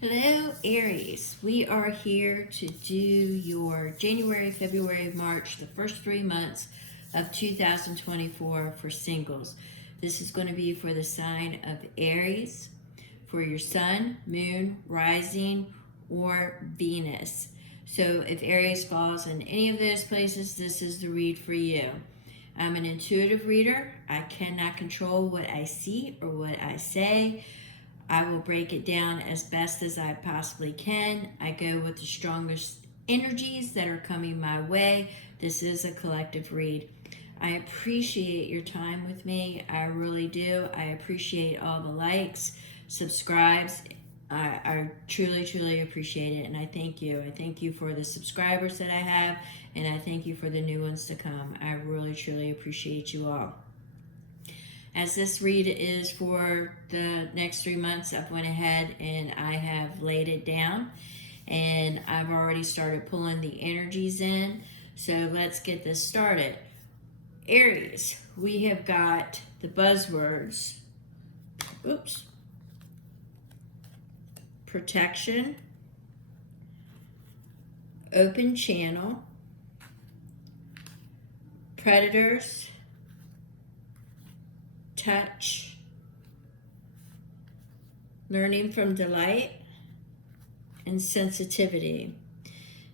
Hello, Aries. We are here to do your January, February, March, the first 3 months of 2024 for singles. This is going to be for the sign of Aries, for your sun, moon, rising, or Venus. So if Aries falls in any of those places, this is the read for you. I'm an intuitive reader. I cannot control what I see or what I say. I will break it down as best as I possibly can. I go with the strongest energies that are coming my way. This is a collective read. I appreciate your time with me. I really do. I appreciate all the likes, subscribes. I truly, truly appreciate it, and I thank you. I thank you for the subscribers that I have, and I thank you for the new ones to come. I really, truly appreciate you all. As this read is for the next 3 months, I've went ahead and I have laid it down, and I've already started pulling the energies in. So let's get this started. Aries, we have got the buzzwords. Protection, open channel, predators, touch, learning from delight, and sensitivity.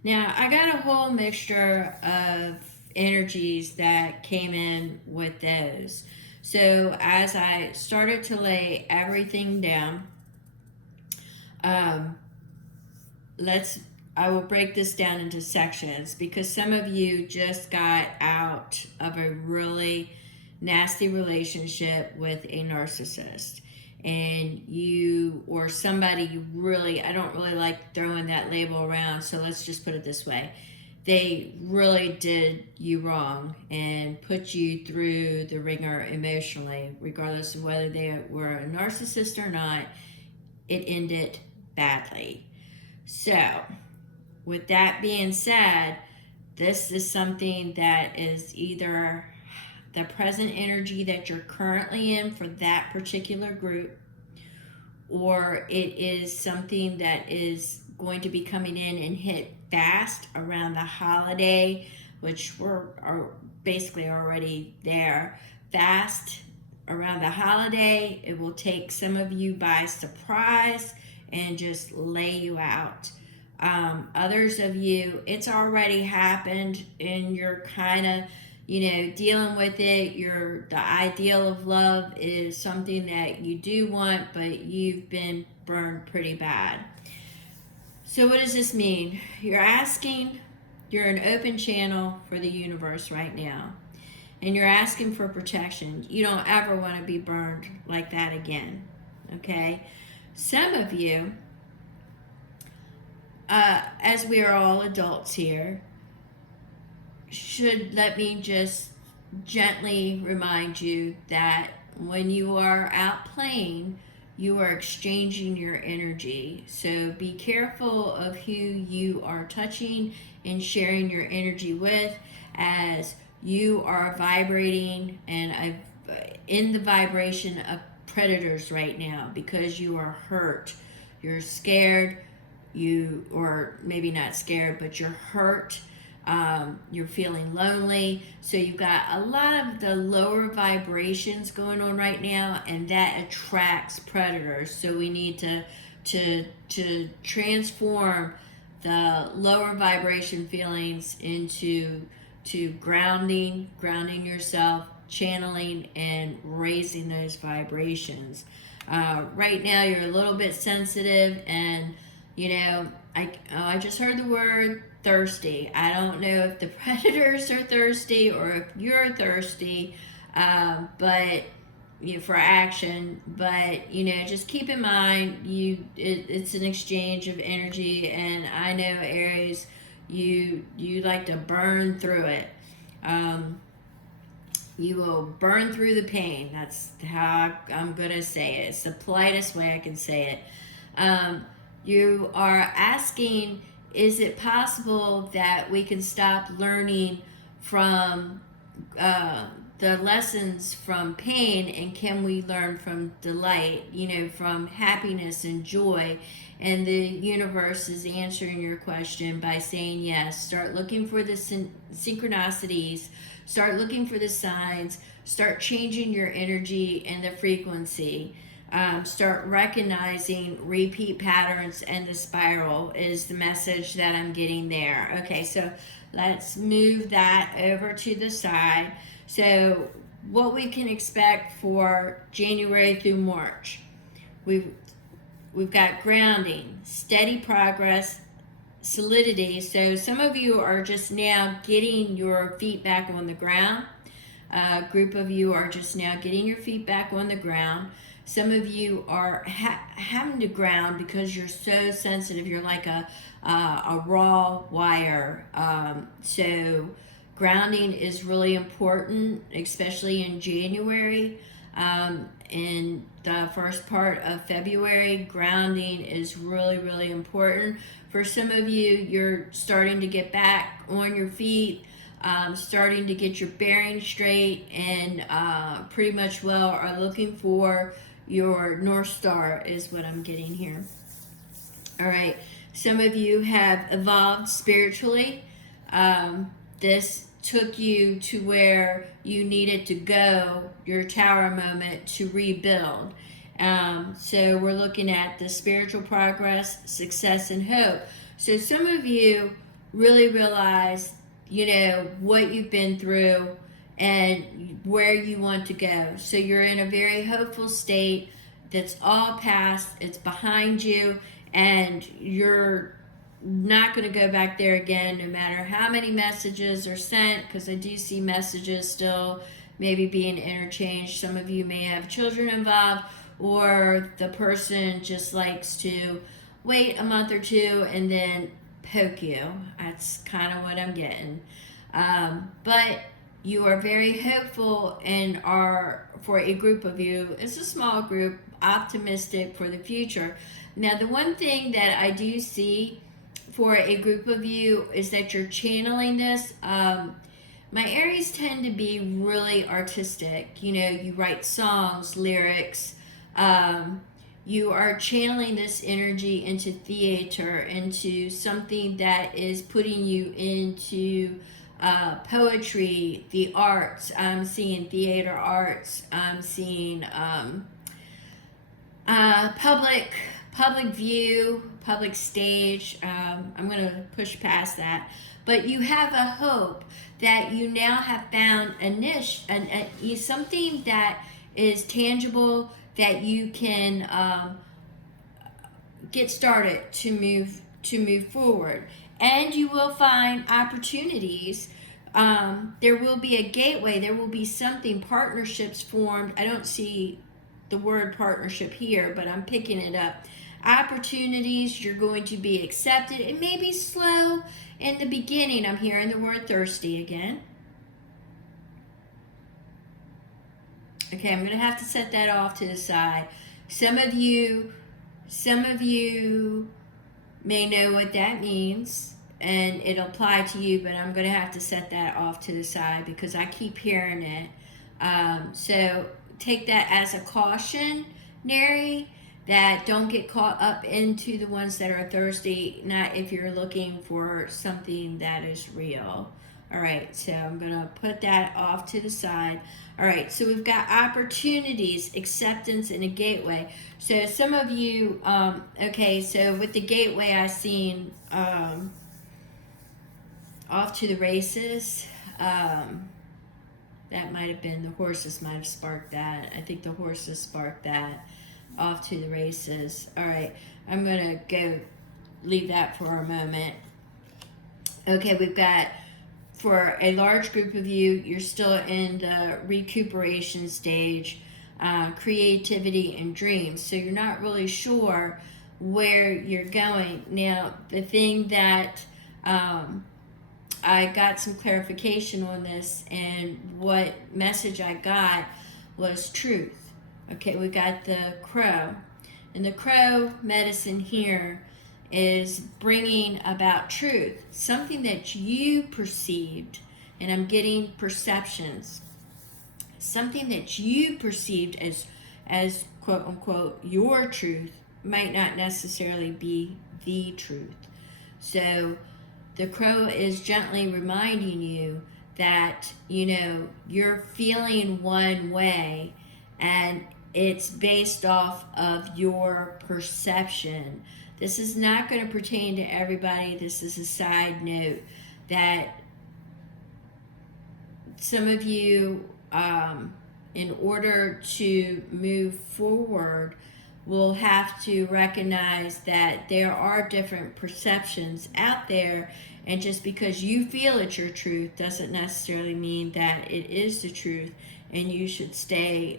Now, I got a whole mixture of energies that came in with those. So as I started to lay everything down, I will break this down into sections because some of you just got out of a really nasty relationship with a narcissist, and you or somebody you really, I don't really like throwing that label around, so let's just put it this way. They really did you wrong and put you through the ringer emotionally, regardless of whether they were a narcissist or not. It ended badly. So with that being said, this is something that is either the present energy that you're currently in for that particular group, or it is something that is going to be coming in and hit fast around the holiday, which are basically already there. Fast around the holiday, it will take some of you by surprise and just lay you out. Others of you, it's already happened and you're kind of dealing with it. The ideal of love is something that you do want, but you've been burned pretty bad. So what does this mean? You're an open channel for the universe right now, and you're asking for protection. You don't ever want to be burned like that again, okay? Some of you, as we are all adults here, should let me just gently remind you that when you are out playing, you are exchanging your energy. So be careful of who you are touching and sharing your energy with, as you are vibrating and in the vibration of predators right now, because you are hurt, you're scared, or maybe not scared, but you're hurt. You're feeling lonely, so you've got a lot of the lower vibrations going on right now, and that attracts predators. So we need to transform the lower vibration feelings into grounding yourself, channeling, and raising those vibrations. Right now, you're a little bit sensitive, and I just heard the word thirsty. I don't know if the predators are thirsty or if you're thirsty, but for action. But just keep in mind, it's an exchange of energy, and I know Aries, you like to burn through it. You will burn through the pain. That's how I'm gonna say it. It's the politest way I can say it. You are asking, is it possible that we can stop learning from the lessons from pain, and can we learn from delight, from happiness and joy. And the universe is answering your question by saying yes. Start looking for the synchronicities, start looking for the signs, start changing your energy and the frequency. Start recognizing repeat patterns, and the spiral is the message that I'm getting there. Okay, so let's move that over to the side. So what we can expect for January through March. We've got grounding, steady progress, solidity. So some of you are just now getting your feet back on the ground. A group of you are just now getting your feet back on the ground. Some of you are having to ground because you're so sensitive. You're like a raw wire. So grounding is really important, especially in January. In the first part of February, grounding is really, really important. For some of you, you're starting to get back on your feet, starting to get your bearings straight, and pretty much are looking for your North Star is what I'm getting here. All right. Some of you have evolved spiritually. This took you to where you needed to go, your tower moment, to rebuild. So we're looking at the spiritual progress, success, and hope. So some of you really realize, what you've been through and where you want to go. So you're in a very hopeful state. That's all past. It's behind you, and you're not going to go back there again, no matter how many messages are sent, because I do see messages still maybe being interchanged. Some of you may have children involved, or the person just likes to wait a month or two and then poke you. That's kind of what I'm getting. But you are very hopeful and are, for a group of you, it's a small group, optimistic for the future. Now, the one thing that I do see for a group of you is that you're channeling this. My Aries tend to be really artistic. You write songs, lyrics. You are channeling this energy into theater, into something that is putting you into poetry, the arts. I'm seeing theater arts. I'm seeing public view, public stage. I'm going to push past that. But you have a hope that you now have found a niche, something that is tangible, that you can get started to move forward. And you will find opportunities. There will be a gateway. There will be something, partnerships formed. I don't see the word partnership here, but I'm picking it up. Opportunities, you're going to be accepted. It may be slow in the beginning. I'm hearing the word thirsty again. Okay, I'm going to have to set that off to the side. Some of you may know what that means, and it'll apply to you, but I'm going to have to set that off to the side because I keep hearing it. So take that as a cautionary, that don't get caught up into the ones that are thirsty, not if you're looking for something that is real. All right, so I'm going to put that off to the side. All right, so we've got opportunities, acceptance, and a gateway. So some of you, okay, so with the gateway, I've seen off to the races. That might have been, the horses might have sparked that. I think the horses sparked that. Off to the races. All right, I'm going to go leave that for a moment. Okay, we've got, for a large group of you, you're still in the recuperation stage, creativity and dreams. So you're not really sure where you're going. Now, the thing that I got some clarification on this, and what message I got was truth. Okay, we got the crow. And the crow medicine here is bringing about truth, something that you perceived, and I'm getting perceptions. something that you perceived as quote unquote your truth might not necessarily be the truth. So the crow is gently reminding you that, you're feeling one way, and it's based off of your perception. This is not going to pertain to everybody. This is a side note that some of you, in order to move forward, will have to recognize that there are different perceptions out there, and just because you feel it's your truth doesn't necessarily mean that it is the truth. And you should stay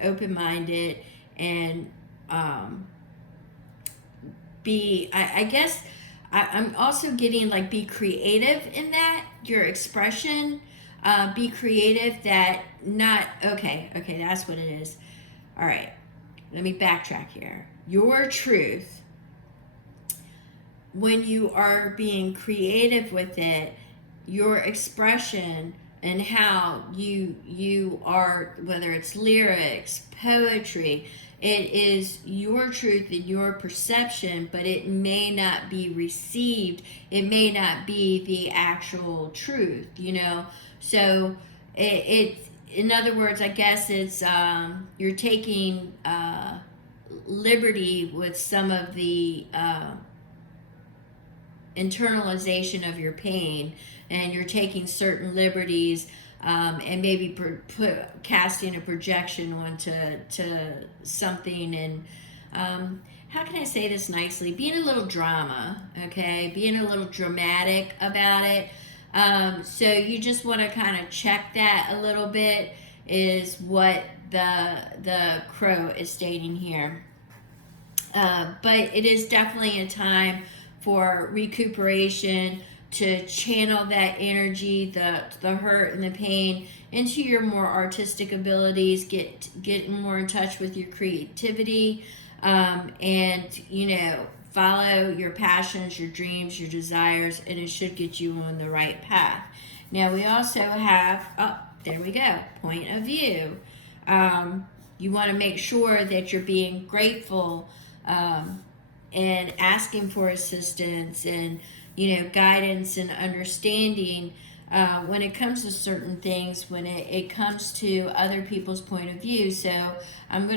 open-minded and I guess I'm also getting like be creative in that your expression. Be creative that not okay, that's what it is. All right, let me backtrack here. Your truth, when you are being creative with it, your expression and how you are, whether it's lyrics, poetry, it is your truth and your perception, but it may not be received. It may not be the actual truth, So it in other words, I guess it's you're taking liberty with some of the internalization of your pain, and you're taking certain liberties, and maybe casting a projection onto something, and how can I say this nicely? Being a little drama, okay? Being a little dramatic about it. So you just want to kind of check that a little bit, is what the crow is stating here. But it is definitely a time for recuperation, to channel that energy, the hurt and the pain, into your more artistic abilities, get more in touch with your creativity, and follow your passions, your dreams, your desires, and it should get you on the right path. Now we also have, there we go, point of view. You want to make sure that you're being grateful, and asking for assistance and guidance and understanding when it comes to certain things, when it comes to other people's point of view. So I'm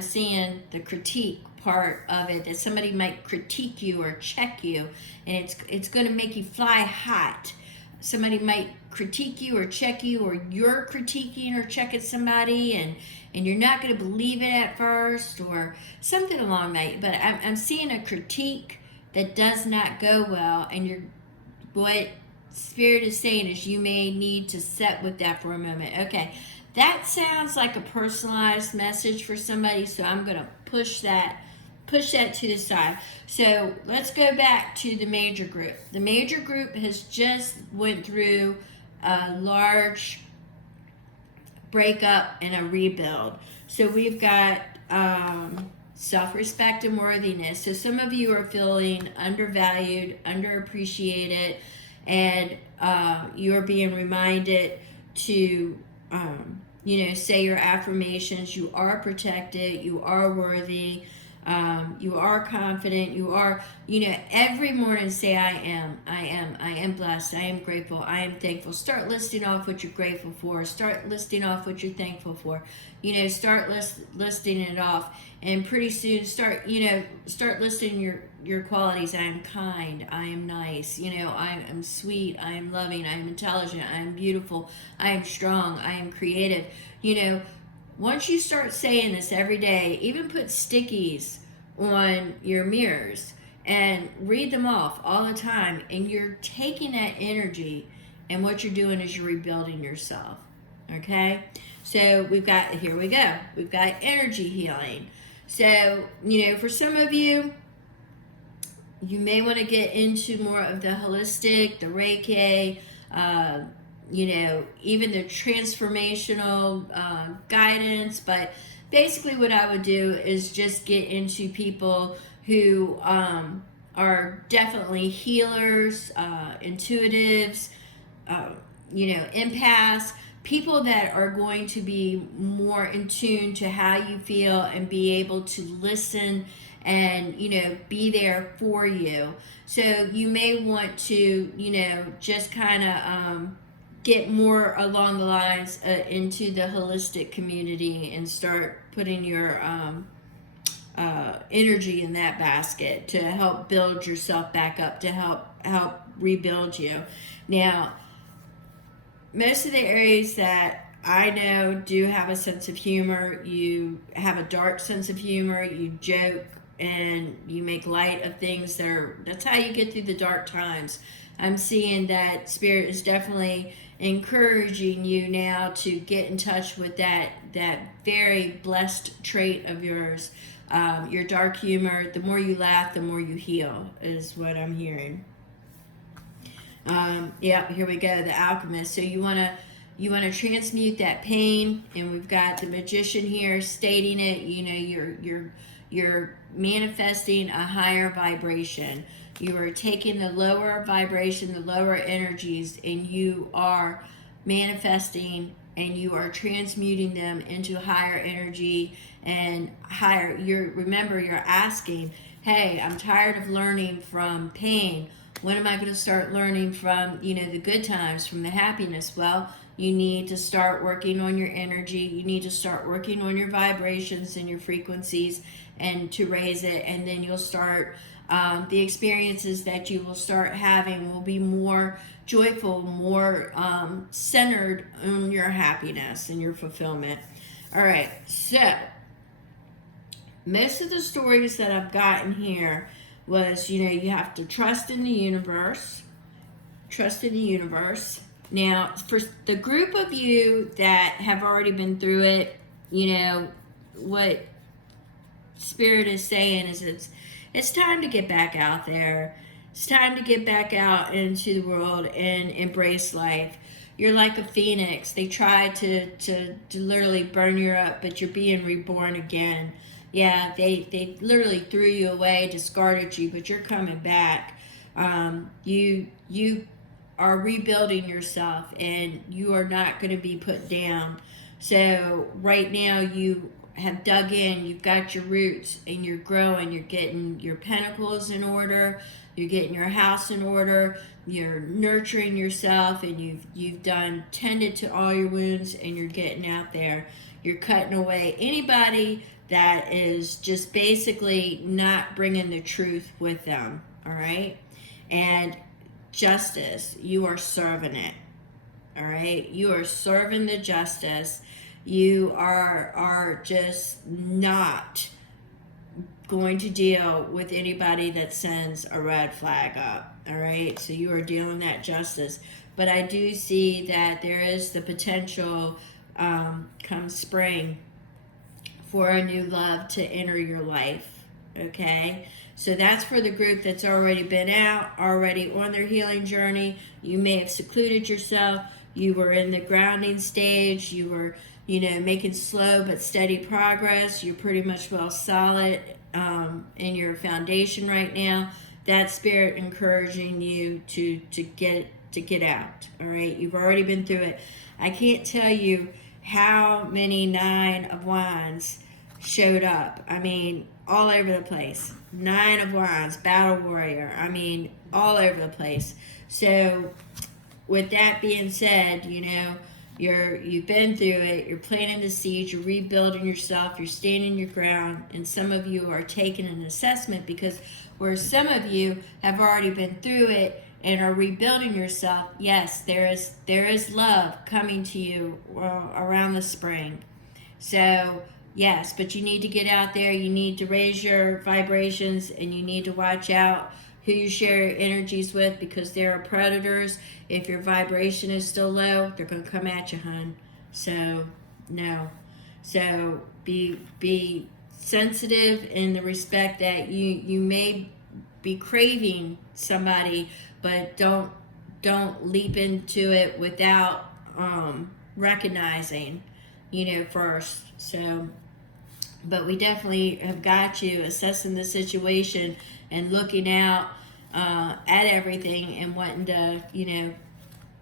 seeing the critique part of it, that somebody might critique you or check you, and it's going to make you fly hot. Somebody might critique you or check you, or you're critiquing or checking somebody, and you're not going to believe it at first, or something along that. But I'm seeing a critique that does not go well, and what Spirit is saying is you may need to sit with that for a moment. Okay, that sounds like a personalized message for somebody, so I'm going to push that to the side. So let's go back to the major group. The major group has just went through a large breakup and a rebuild. So we've got self-respect and worthiness. So some of you are feeling undervalued, underappreciated, and you're being reminded to say your affirmations. You are protected, you are worthy, you are confident, you are, every morning say I am blessed, I am grateful, I am thankful. Start listing off what you're grateful for, start listing off what you're thankful for, start listing it off, and pretty soon start listing your qualities. I am kind, I am nice, I am sweet, I am loving, I am intelligent, I am beautiful, I am strong, I am creative. Once you start saying this every day, even put stickies on your mirrors and read them off all the time, and you're taking that energy, and what you're doing is you're rebuilding yourself. Okay? So we've got energy healing. So, for some of you, you may want to get into more of the holistic, the Reiki, even the transformational guidance. But basically what I would do is just get into people who are definitely healers, intuitives, empaths, people that are going to be more in tune to how you feel and be able to listen and, you know, be there for you. So you may want to, you know, just kind of get more along the lines into the holistic community and start putting your energy in that basket to help build yourself back up, to help rebuild you. Now, most of the Aries that I know do have a sense of humor. You have a dark sense of humor. You joke and you make light of things. That's how you get through the dark times. I'm seeing that Spirit is definitely encouraging you now to get in touch with that very blessed trait of yours. Your dark humor. The more you laugh, the more you heal, is what I'm hearing. Yep, here we go, the alchemist. So you want to transmute that pain, and we've got the magician here stating it. You know, you're manifesting a higher vibration. You are taking the lower vibration, the lower energies, and you are manifesting and you are transmuting them into higher energy and higher. You're asking, hey, I'm tired of learning from pain. When am I going to start learning from, you know, the good times, from the happiness? Well, you need to start working on your energy. You need to start working on your vibrations and your frequencies and to raise it. And then you'll start, the experiences that you will start having will be more joyful, more centered on your happiness and your fulfillment. All right, so most of the stories that I've gotten here was, you know, you have to trust in the universe. Trust in the universe. Now, for the group of you that have already been through it, you know, what Spirit is saying is it's time to get back out there. It's time to get back out into the world and embrace life. You're like a phoenix. They try to literally burn you up, but you're being reborn again. Yeah, they literally threw you away, discarded you, but you're coming back. You are rebuilding yourself, and you are not going to be put down. So right now you have dug in, you've got your roots, and you're growing. You're getting your pentacles in order. You're getting your house in order. You're nurturing yourself, and you've tended to all your wounds, and you're getting out there. You're cutting away anybody that is just basically not bringing the truth with them, all right? And justice, you are serving it, all right? You are serving the justice. You are just not going to deal with anybody that sends a red flag up, all right? So you are dealing that justice. But I do see that there is the potential come spring for a new love to enter your life, okay? So that's for the group that's already been out, already on their healing journey. You may have secluded yourself. You were in the grounding stage. You were, you know, making slow but steady progress. You're pretty much well solid in your foundation right now. That Spirit encouraging you to get out, all right? You've already been through it. I can't tell you how many 9 of Wands showed up. I mean, all over the place. 9 of Wands, Battle Warrior. I mean, all over the place. So, with that being said, you know, you've been through it. You're planting the seeds. You're rebuilding yourself. You're standing your ground. And some of you are taking an assessment, because where some of you have already been through it and are rebuilding yourself, yes, there is love coming to you around the spring. So yes, but you need to get out there. You need to raise your vibrations, and you need to watch out who you share your energies with, because there are predators. If your vibration is still low, they're going to come at you, hun. So no. So be sensitive in the respect that you may be craving somebody, but don't leap into it without recognizing, you know, first. So, but we definitely have got you assessing the situation and looking out at everything and wanting to, you know,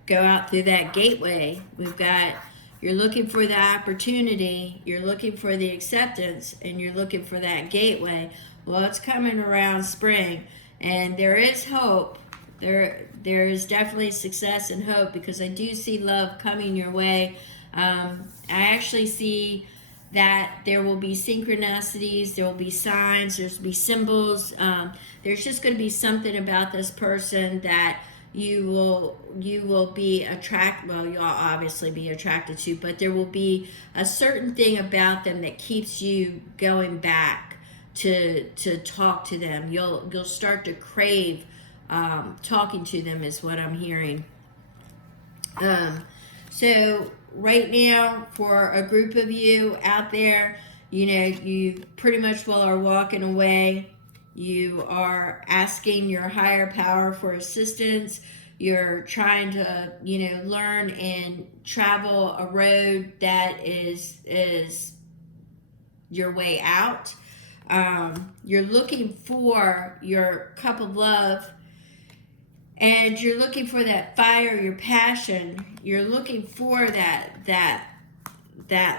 go out through that gateway. We've got you're looking for the opportunity, you're looking for the acceptance, and you're looking for that gateway. Well, it's coming around spring, and there is hope. There is definitely success and hope, because I do see love coming your way. I actually see that there will be synchronicities, there will be signs, there's be symbols. There's just going to be something about this person that you will be attracted. Well, you'll obviously be attracted to, but there will be a certain thing about them that keeps you going back to talk to them. You'll start to crave talking to them, is what I'm hearing. So right now, for a group of you out there, you pretty much well are walking away. You are asking your higher power for assistance. You're trying to, learn and travel a road that is your way out. You're looking for your cup of love, and you're looking for that fire, your passion. You're looking for that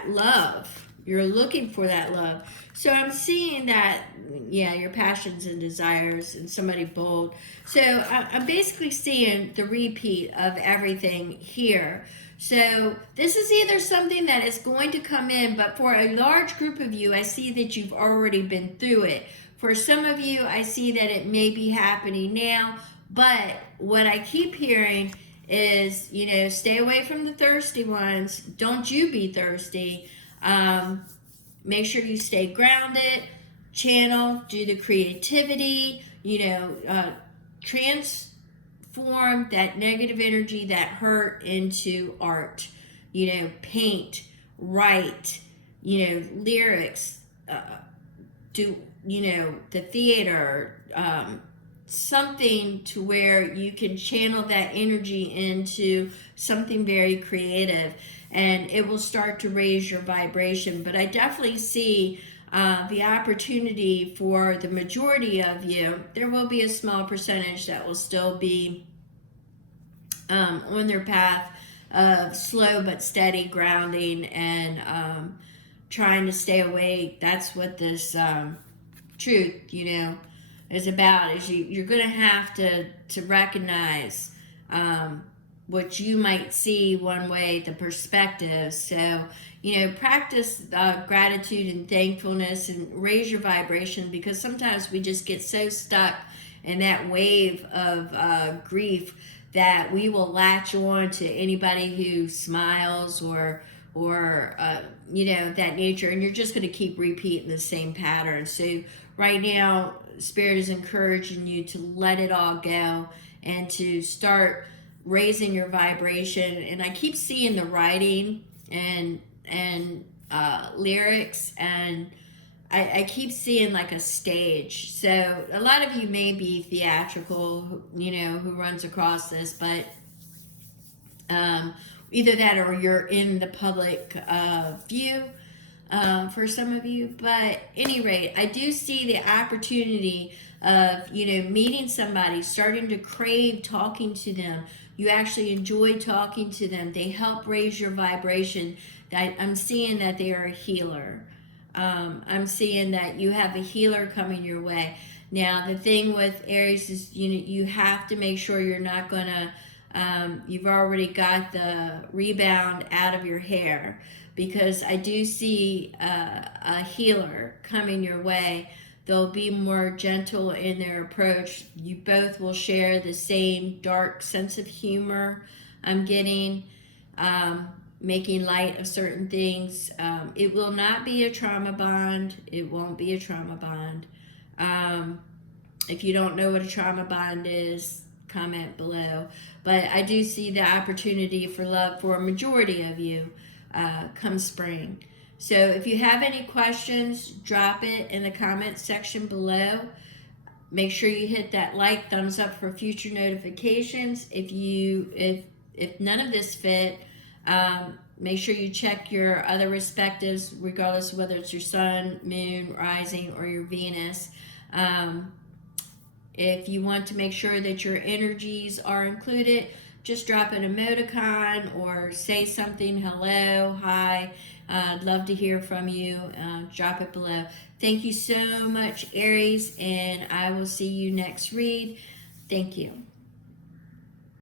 love. You're looking for that love. So I'm seeing that, your passions and desires, and somebody bold. So I'm basically seeing the repeat of everything here. So this is either something that is going to come in, but for a large group of you, I see that you've already been through it. For some of you, I see that it may be happening now, but what I keep hearing is, stay away from the thirsty ones. Don't you be thirsty. Make sure you stay grounded, channel, do the creativity, transform that negative energy, that hurt, into art. Paint, write, lyrics, do, the theater, something to where you can channel that energy into something very creative, and it will start to raise your vibration. But I definitely see the opportunity for the majority of you. There will be a small percentage that will still be on their path of slow but steady grounding and trying to stay awake. That's what this truth, is about. Is you're going to have to recognize what you might see one way, the perspective. So practice gratitude and thankfulness, and raise your vibration, because sometimes we just get so stuck in that wave of grief that we will latch on to anybody who smiles or that nature, and you're just going to keep repeating the same pattern. So right now, Spirit is encouraging you to let it all go and to start raising your vibration. And I keep seeing the writing and lyrics, and I keep seeing like a stage. So a lot of you may be theatrical, who runs across this, but either that or you're in the public view for some of you. But at any rate, I do see the opportunity of, meeting somebody, starting to crave talking to them. You actually enjoy talking to them. They help raise your vibration. That I'm seeing that they are a healer. I'm seeing that you have a healer coming your way. Now, the thing with Aries is, you have to make sure you're not going to, you've already got the rebound out of your hair, because I do see a healer coming your way. They'll be more gentle in their approach. You both will share the same dark sense of humor. I'm getting making light of certain things. It will not be a trauma bond. It won't be a trauma bond. If you don't know what a trauma bond is, comment below. But I do see the opportunity for love for a majority of you come spring. So if you have any questions, drop it in the comment section below. Make sure you hit that like, thumbs up for future notifications. If none of this fit, make sure you check your other respectives, regardless of whether it's your sun, moon, rising, or your Venus. If you want to make sure that your energies are included, just drop an emoticon or say something, hello, hi. I'd love to hear from you. Drop it below. Thank you so much, Aries, and I will see you next read. Thank you.